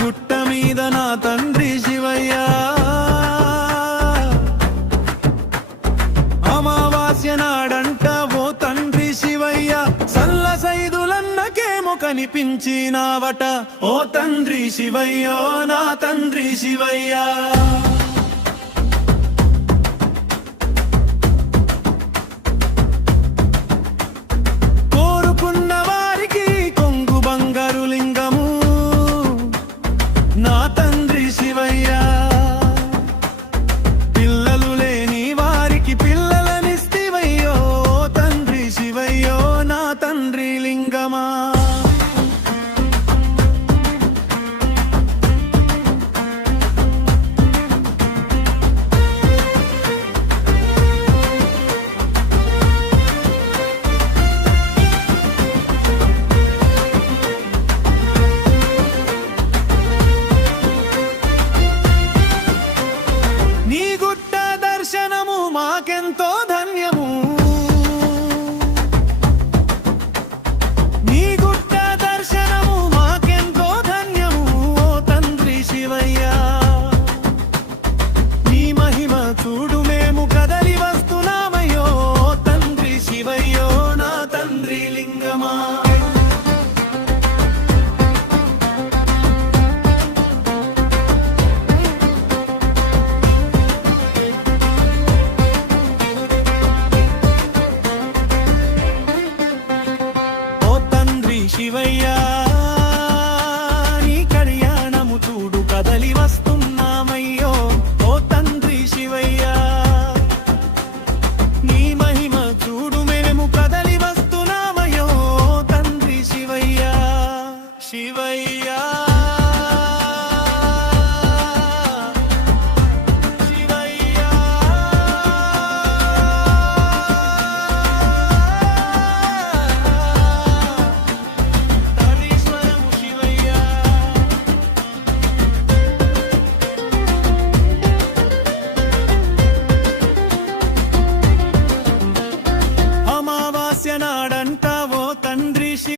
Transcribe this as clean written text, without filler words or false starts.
గుట్ట మీద నా తండ్రి శివయ్య, అమావాస్య నాడంట ఓ తండ్రి శివయ్య, సల్ల సైదులన్నకేమో కనిపించినావట ఓ తండ్రి శివయ్యో నా తండ్రి శివయ్య. మాకెంతో ధన్యము, నీ గుట్ట దర్శనము మాకెంతో ధన్యము ఓ తండ్రి శివయ్య. నీ మహిమ చూడు మేము కదలి వస్తున్నామయ్యో తండ్రి శివయ్యో నా తండ్రి లింగమా. శివయ్య